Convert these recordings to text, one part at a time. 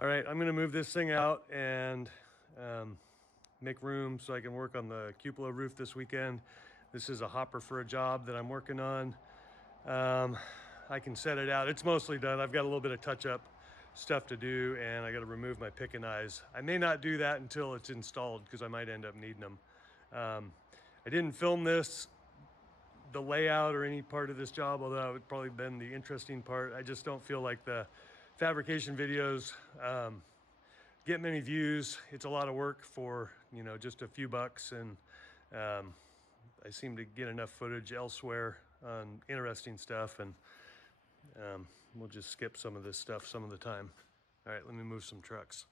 All right, I'm gonna move this thing out and make room so I can work on the cupola roof this weekend. This is a hopper for a job that I'm working on. I can set it out. It's mostly done. I've got a little bit of touch-up stuff to do, and I got to remove my pick and eyes. I may not do that until it's installed because I might end up needing them. I didn't film the layout or any part of this job, although that would probably been the interesting part. I just don't feel like the fabrication videos get many views. It's a lot of work for, just a few bucks, and I seem to get enough footage elsewhere on interesting stuff, and we'll just skip some of this stuff some of the time. All right, let me move some trucks.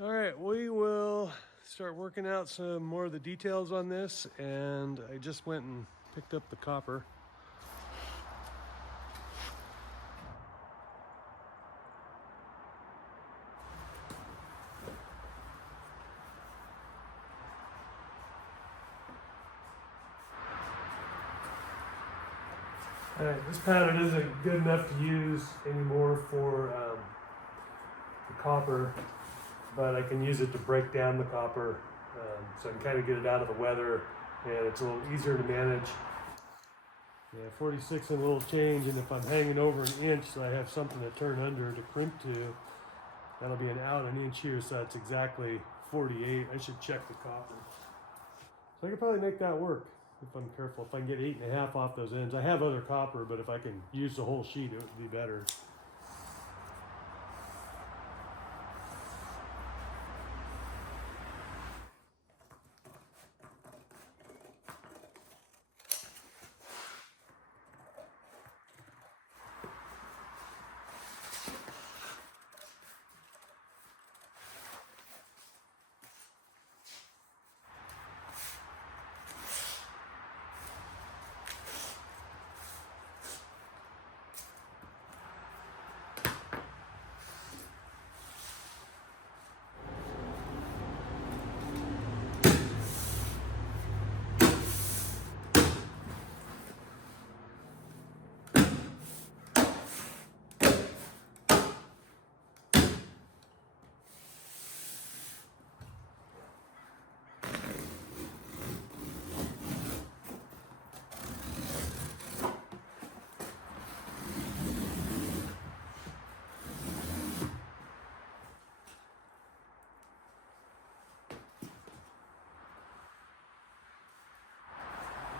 All right, we will start working out some more of the details on this, and I just went and picked up the copper. All right, this pattern isn't good enough to use anymore for the copper, but I can use it to break down the copper, so I can kind of get it out of the weather, and it's a little easier to manage. Yeah, 46 and a little change, and if I'm hanging over an inch, so I have something to turn under to crimp to, that'll be an inch here, so that's exactly 48. I should check the copper. So I could probably make that work if I'm careful. If I can get 8.5 off those ends. I have other copper, but if I can use the whole sheet, it would be better.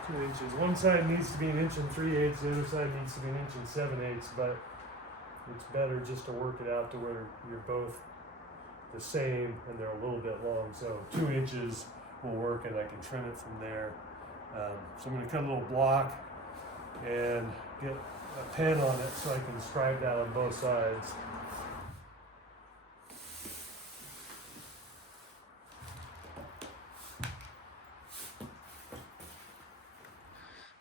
Inches. One side needs to be 1 3/8, the other side needs to be 1 7/8, but it's better just to work it out to where you're both the same and they're a little bit long. So 2 inches will work, and I can trim it from there. So I'm going to cut a little block and get a pen on it so I can scribe that on both sides.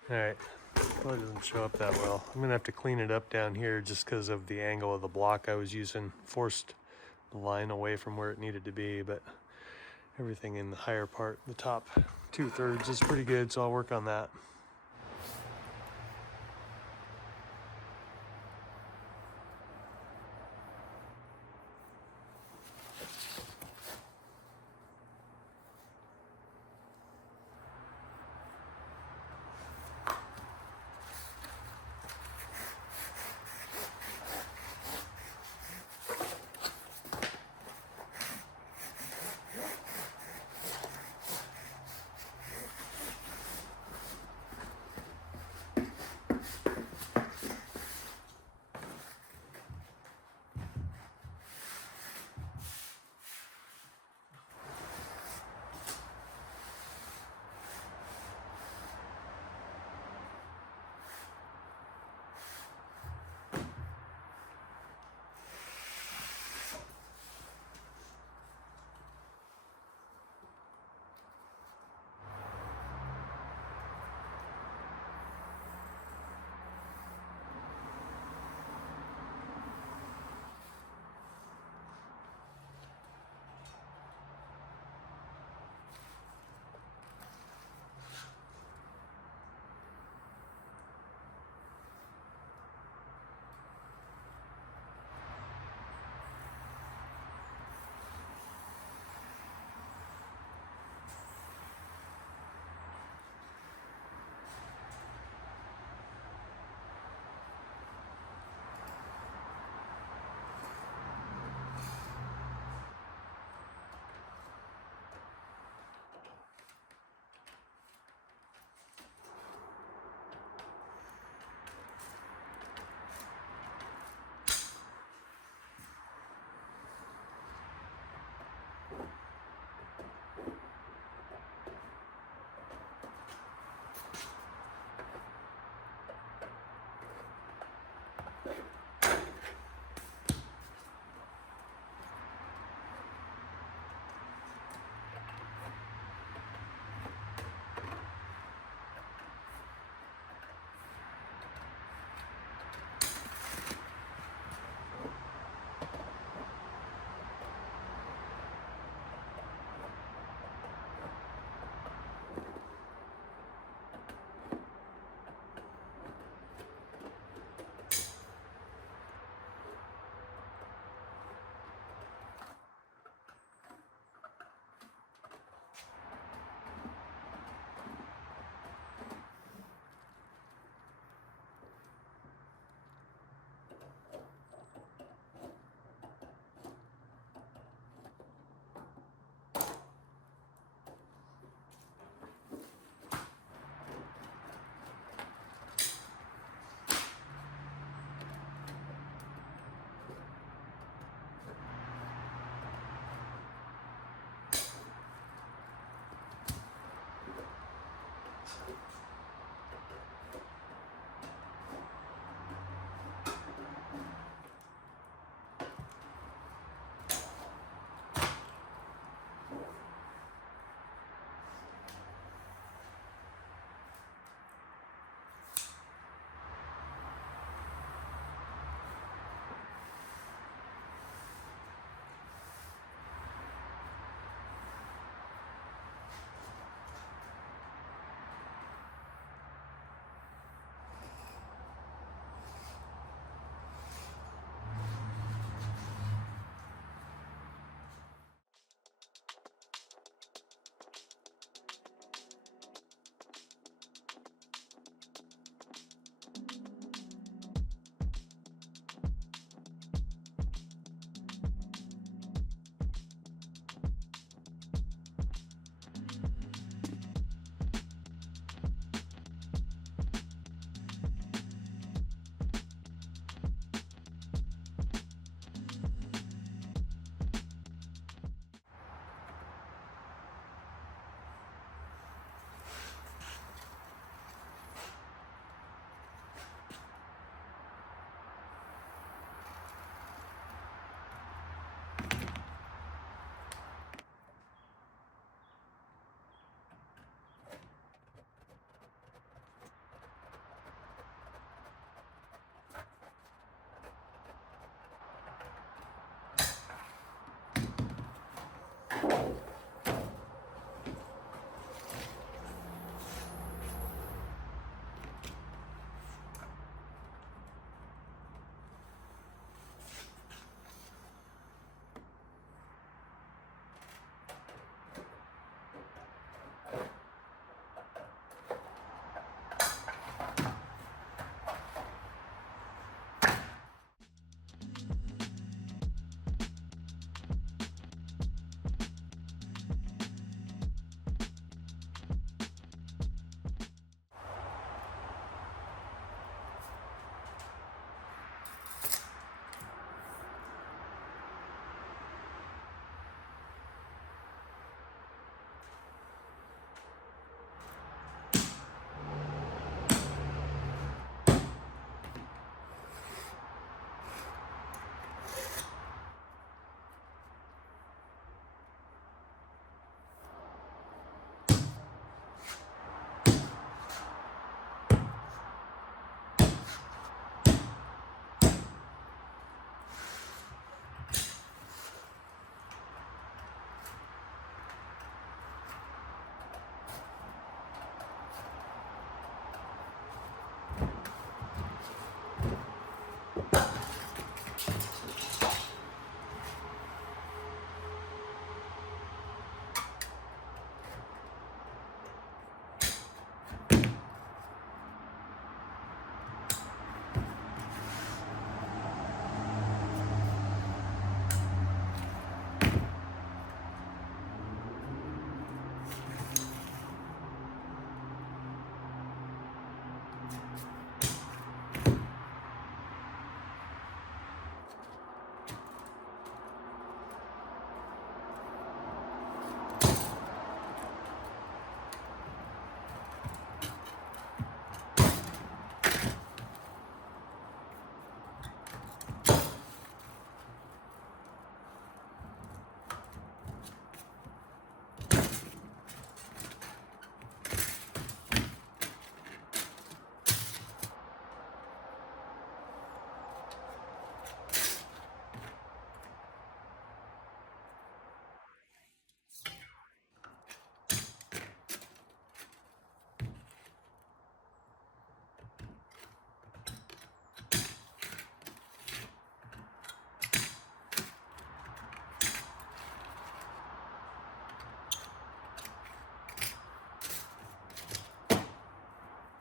Alright, probably doesn't show up that well. I'm going to have to clean it up down here just because of the angle of the block I was using. Forced the line away from where it needed to be, but everything in the higher part, the top 2/3 is pretty good, so I'll work on that.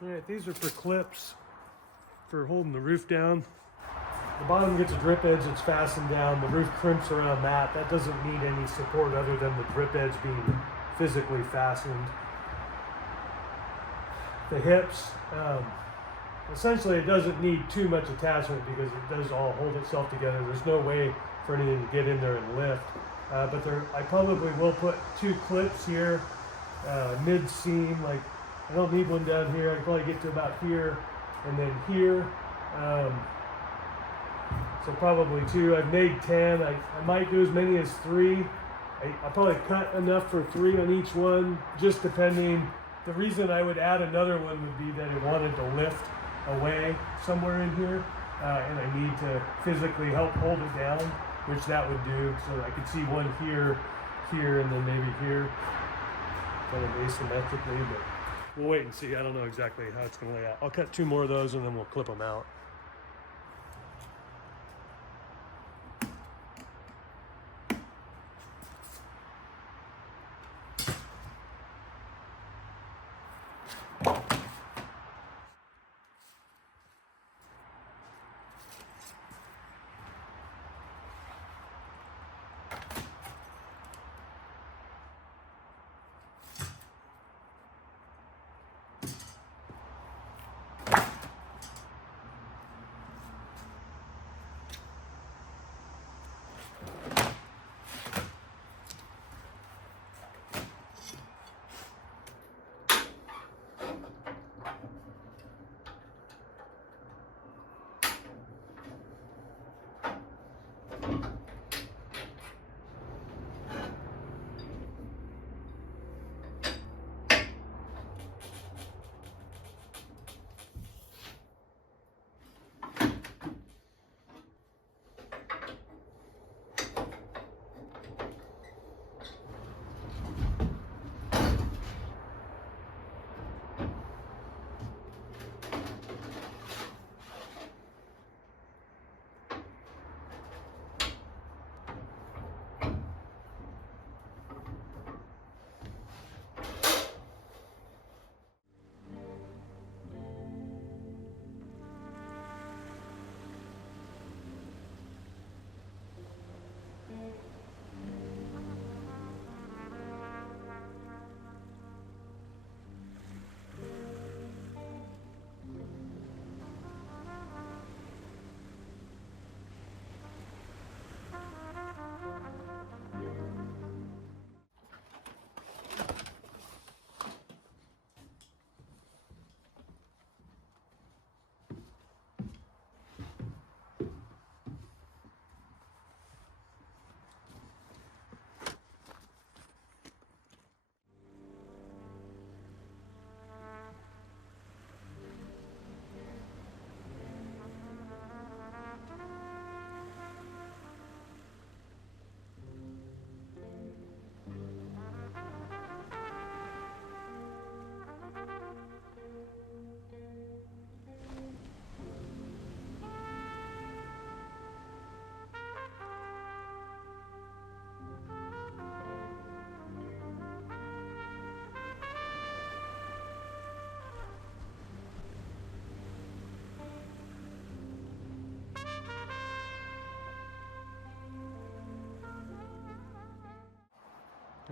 All right, these are for clips for holding the roof down. The bottom gets a drip edge that's fastened down. The roof crimps around that. That doesn't need any support other than the drip edge being physically fastened. The hips, essentially it doesn't need too much attachment because it does all hold itself together. There's no way for anything to get in there and lift. But I probably will put 2 clips here, mid-seam. Like, I don't need one down here. I can probably get to about here and then here. So probably 2. I've made 10. I might do as many as 3. I'll probably cut enough for 3 on each one, just depending. The reason I would add another one would be that I wanted to lift away somewhere in here, and I need to physically help hold it down, which that would do. So I could see one here, here, and then maybe here, kind of asymmetrically, but we'll wait and see. I don't know exactly how it's going to lay out. I'll cut 2 more of those and then we'll clip them out.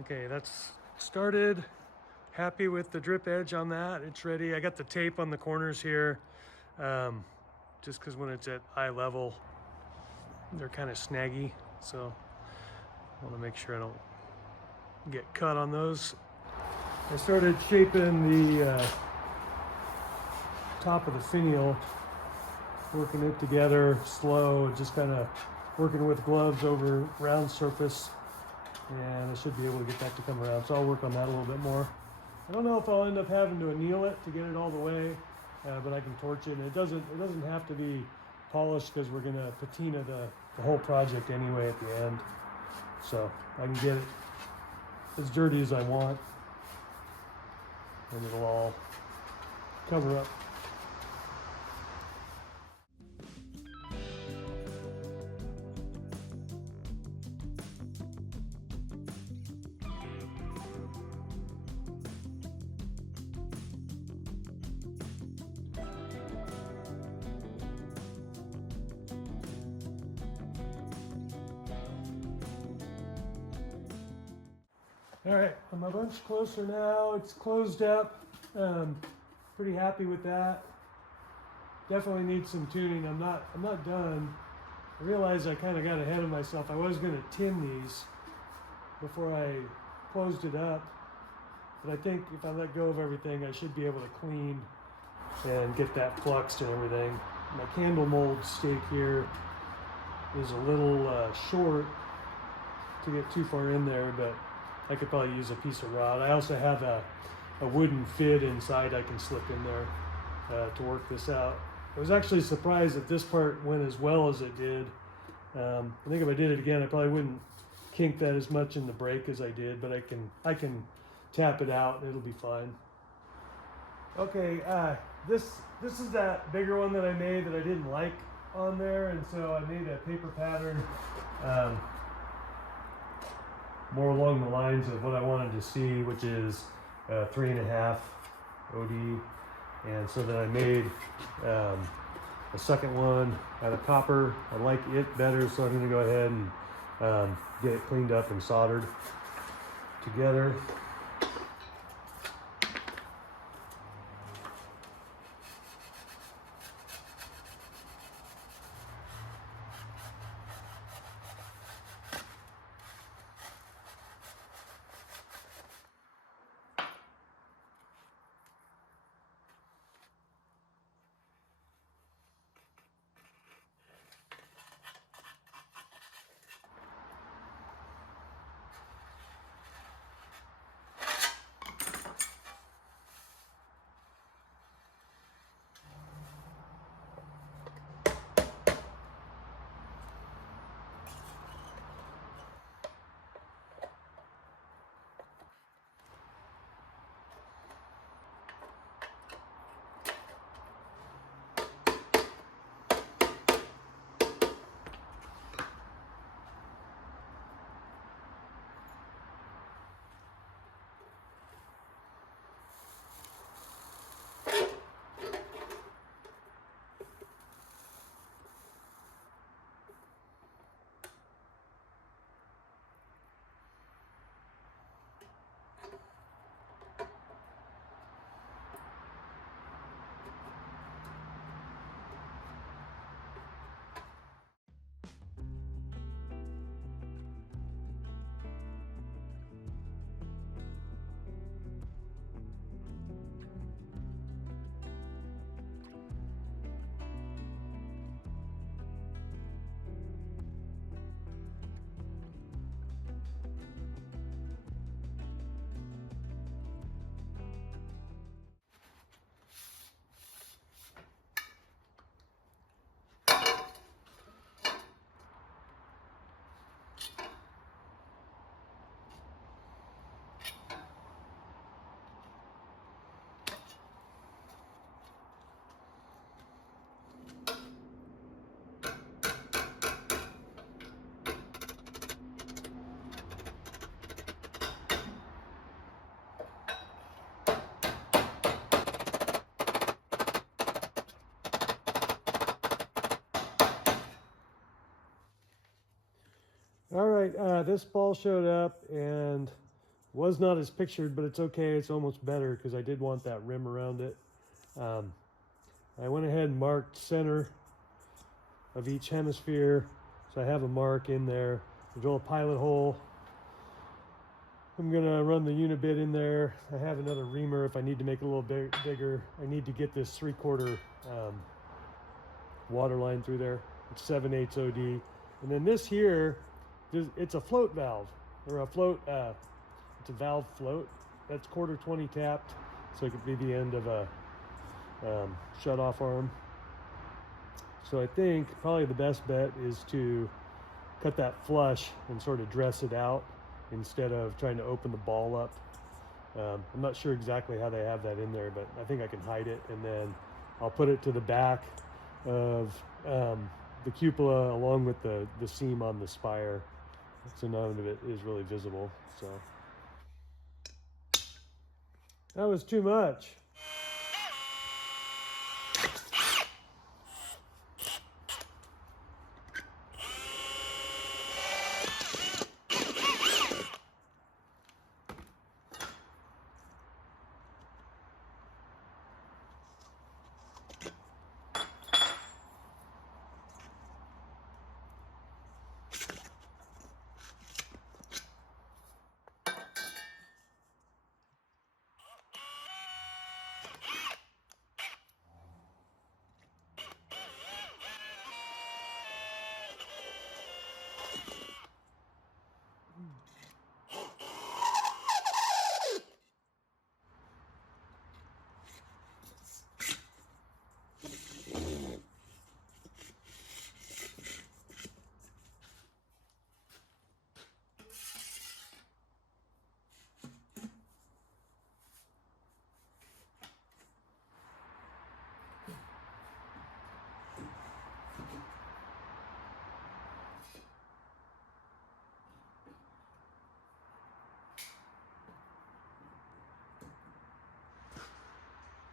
Okay, that's started. Happy with the drip edge on that. It's ready. I got the tape on the corners here, just because when it's at eye level, they're kind of snaggy. So I want to make sure I don't get cut on those. I started shaping the top of the finial, working it together slow, just kind of working with gloves over round surface. And I should be able to get that to come around, so I'll work on that a little bit more. I don't know if I'll end up having to anneal it to get it all the way, but I can torch it. And it doesn't have to be polished because we're gonna patina the whole project anyway at the end, so I can get it as dirty as I want, and it'll all cover up. All right, I'm a bunch closer now. It's closed up. Pretty happy with that. Definitely needs some tuning. I'm not done. I realized I kind of got ahead of myself. I was going to tin these before I closed it up, but I think if I let go of everything, I should be able to clean and get that fluxed and everything. My candle mold stake here is a little short to get too far in there, but I could probably use a piece of rod. I also have a wooden fid inside I can slip in there to work this out. I was actually surprised that this part went as well as it did. I think if I did it again, I probably wouldn't kink that as much in the break as I did, but I can tap it out and it'll be fine. Okay, this is that bigger one that I made that I didn't like on there, and so I made a paper pattern more along the lines of what I wanted to see, which is 3.5 OD, and so then I made a second one out of copper. I like it better, so I'm going to go ahead and get it cleaned up and soldered together. All right, this ball showed up and was not as pictured, but it's okay. It's almost better because I did want that rim around it. I went ahead and marked center of each hemisphere, so I have a mark in there. I drill a pilot hole. I'm gonna run the unibit in there. I have another reamer if I need to make it a little bit bigger. I need to get this 3/4 water line through there. It's 7/8 OD. And then this here, it's a float valve, or a float, it's a valve float. That's 1/4 20 tapped, so it could be the end of a shut-off arm. So I think probably the best bet is to cut that flush and sort of dress it out instead of trying to open the ball up. I'm not sure exactly how they have that in there, but I think I can hide it, and then I'll put it to the back of the cupola along with the seam on the spire, so none of it is really visible. So that was too much.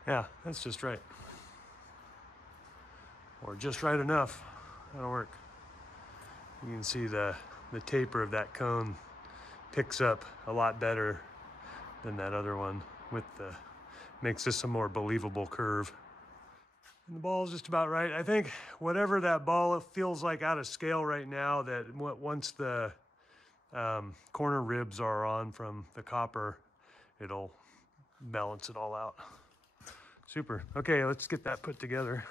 Yeah, that's just right. Or just right enough. That'll work. You can see the taper of that cone picks up a lot better than that other one with the, makes this a more believable curve. And the ball is just about right. I think whatever that ball feels like out of scale right now, that once the corner ribs are on from the copper, it'll balance it all out. Super. Okay, let's get that put together.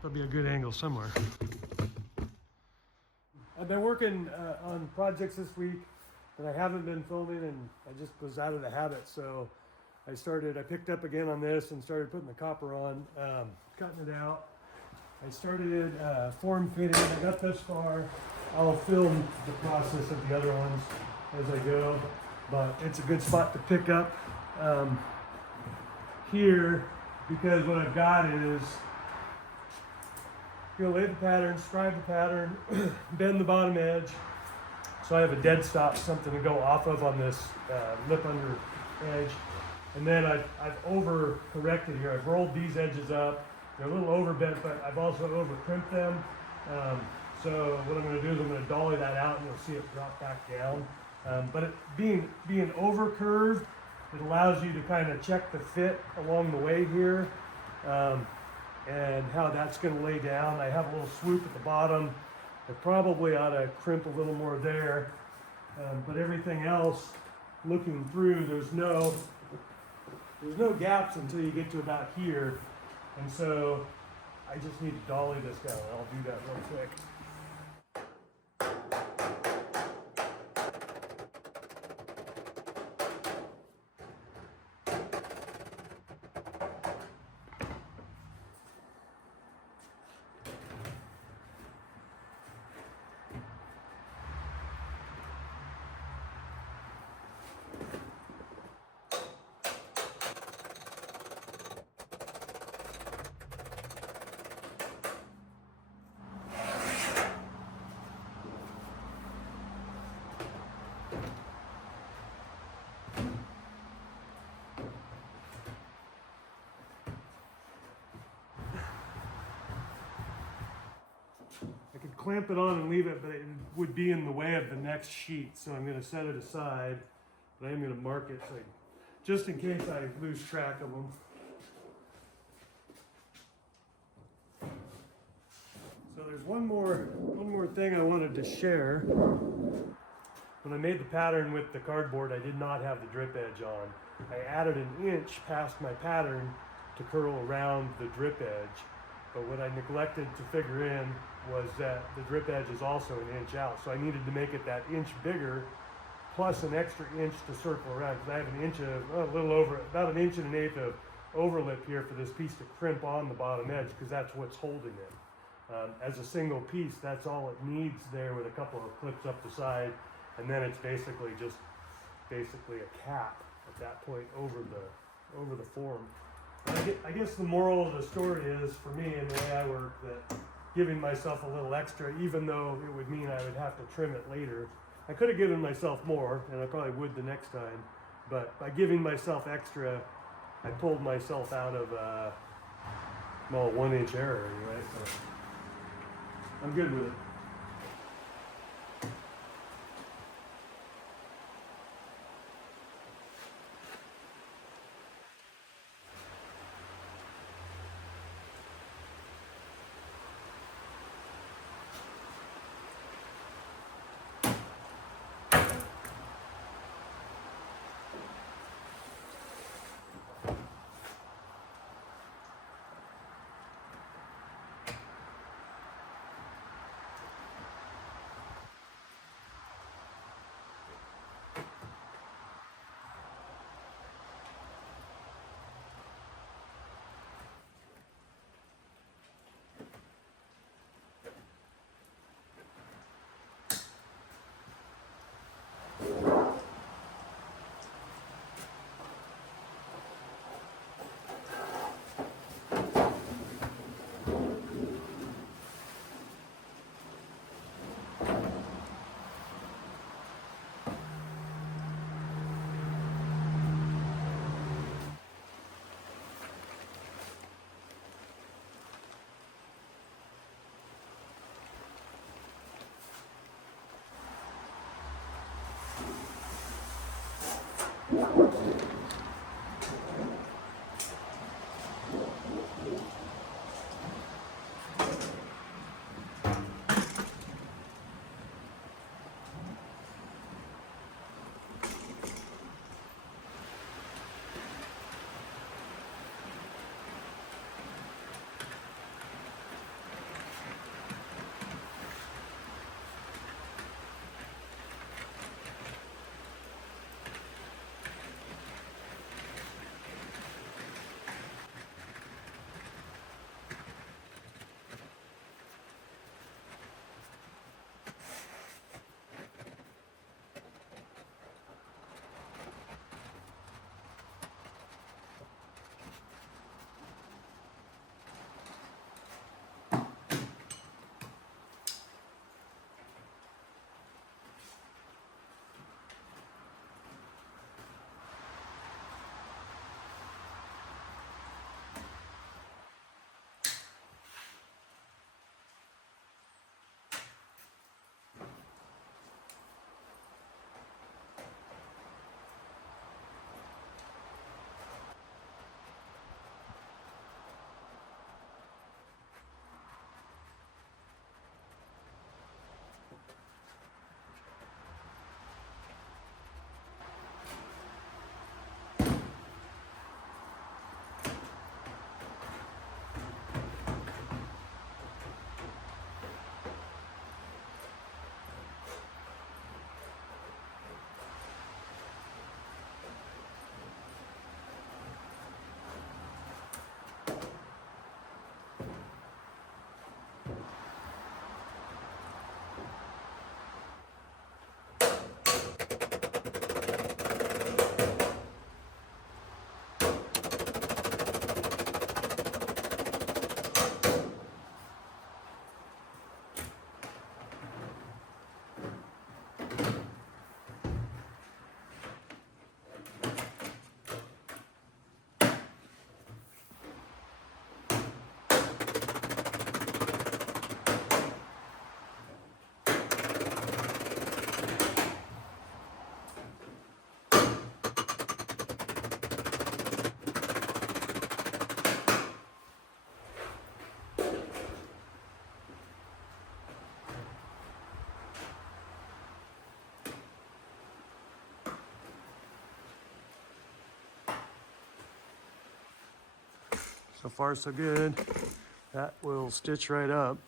Probably a good angle somewhere. I've been working on projects this week that I haven't been filming, and I just was out of the habit. So I picked up again on this and started putting the copper on, cutting it out. I started form fitting. I got this far. I'll film the process of the other ones as I go, but it's a good spot to pick up here, because what I've got is, you'll lay the pattern, scribe the pattern, bend the bottom edge, so I have a dead stop, something to go off of on this lip under edge. And then I've over corrected here. I've rolled these edges up. They're a little over bent, but I've also over crimped them. So what I'm going to do is I'm going to dolly that out, and you'll see it drop back down. But it being over curved, it allows you to kind of check the fit along the way here. and how that's going to lay down. I have a little swoop at the bottom. I probably ought to crimp a little more there, but everything else, looking through, there's no gaps until you get to about here, and so I just need to dolly this down. I'll do that real quick. I could clamp it on and leave it, but it would be in the way of the next sheet, so I'm going to set it aside. But I am going to mark it so just in case I lose track of them. So there's one more thing I wanted to share. When I made the pattern with the cardboard, I did not have the drip edge on. I added an inch past my pattern to curl around the drip edge. But what I neglected to figure in was that the drip edge is also an inch out. So I needed to make it that inch bigger, plus an extra inch to circle around, because I have an inch of, about an inch and an eighth of overlip here for this piece to crimp on the bottom edge, because that's what's holding it. As a single piece, that's all it needs there, with a couple of clips up the side, and then it's basically a cap at that point over the form. I guess the moral of the story is, for me and the way I work, that giving myself a little extra, even though it would mean I would have to trim it later. I could have given myself more, and I probably would the next time, but by giving myself extra, I pulled myself out of a 1 inch error anyway, so I'm good with it. So far so good. That will stitch right up.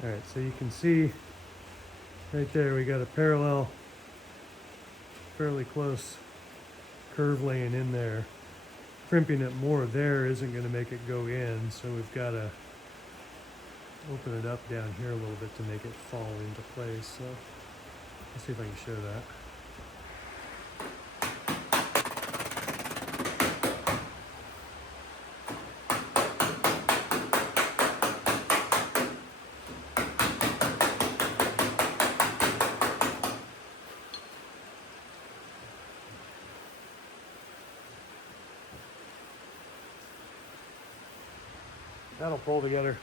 All right, so you can see right there we got a parallel, fairly close curve laying in there. Crimping it more there isn't going to make it go in, so we've got to open it up down here a little bit to make it fall into place. So let's see if I can show that. That'll pull together.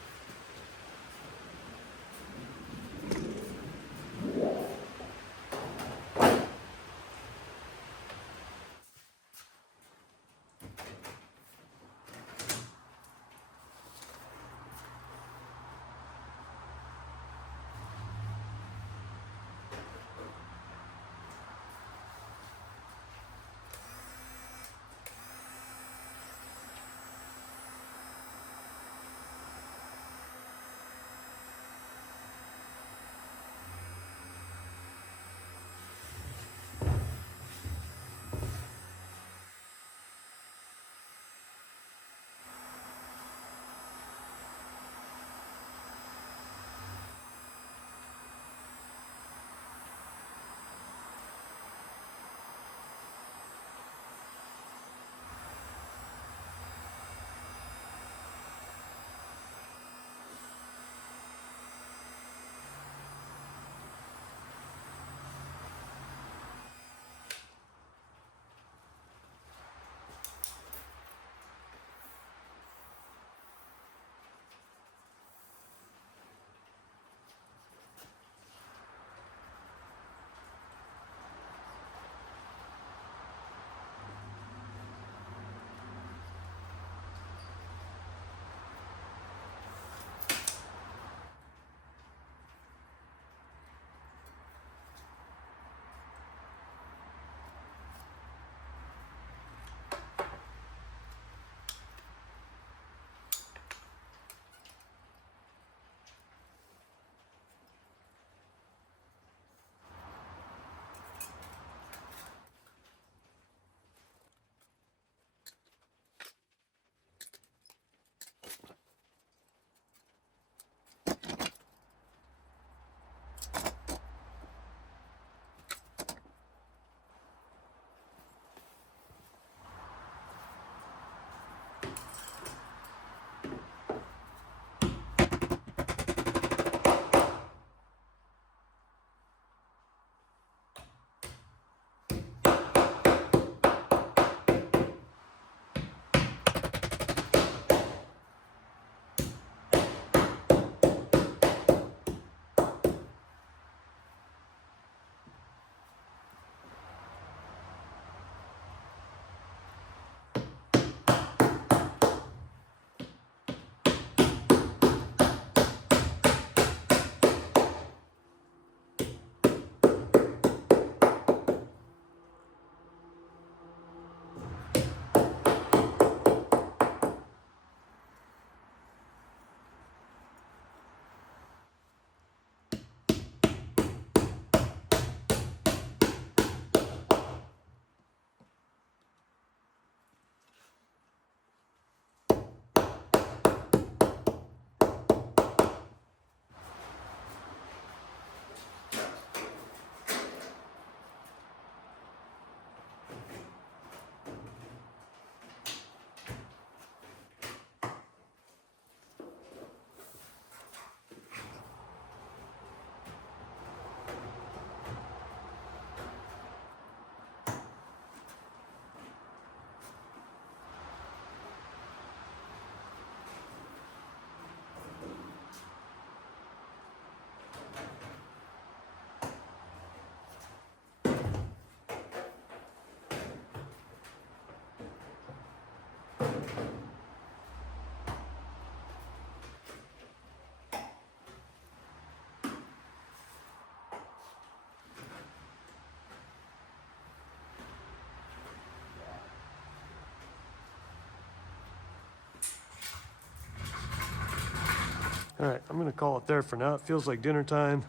All right, I'm gonna call it there for now. It feels like dinner time.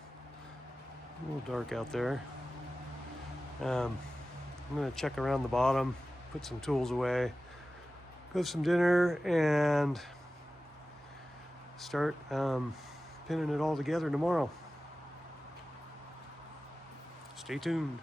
A little dark out there. I'm gonna check around the bottom, put some tools away, cook some dinner, and start pinning it all together tomorrow. Stay tuned.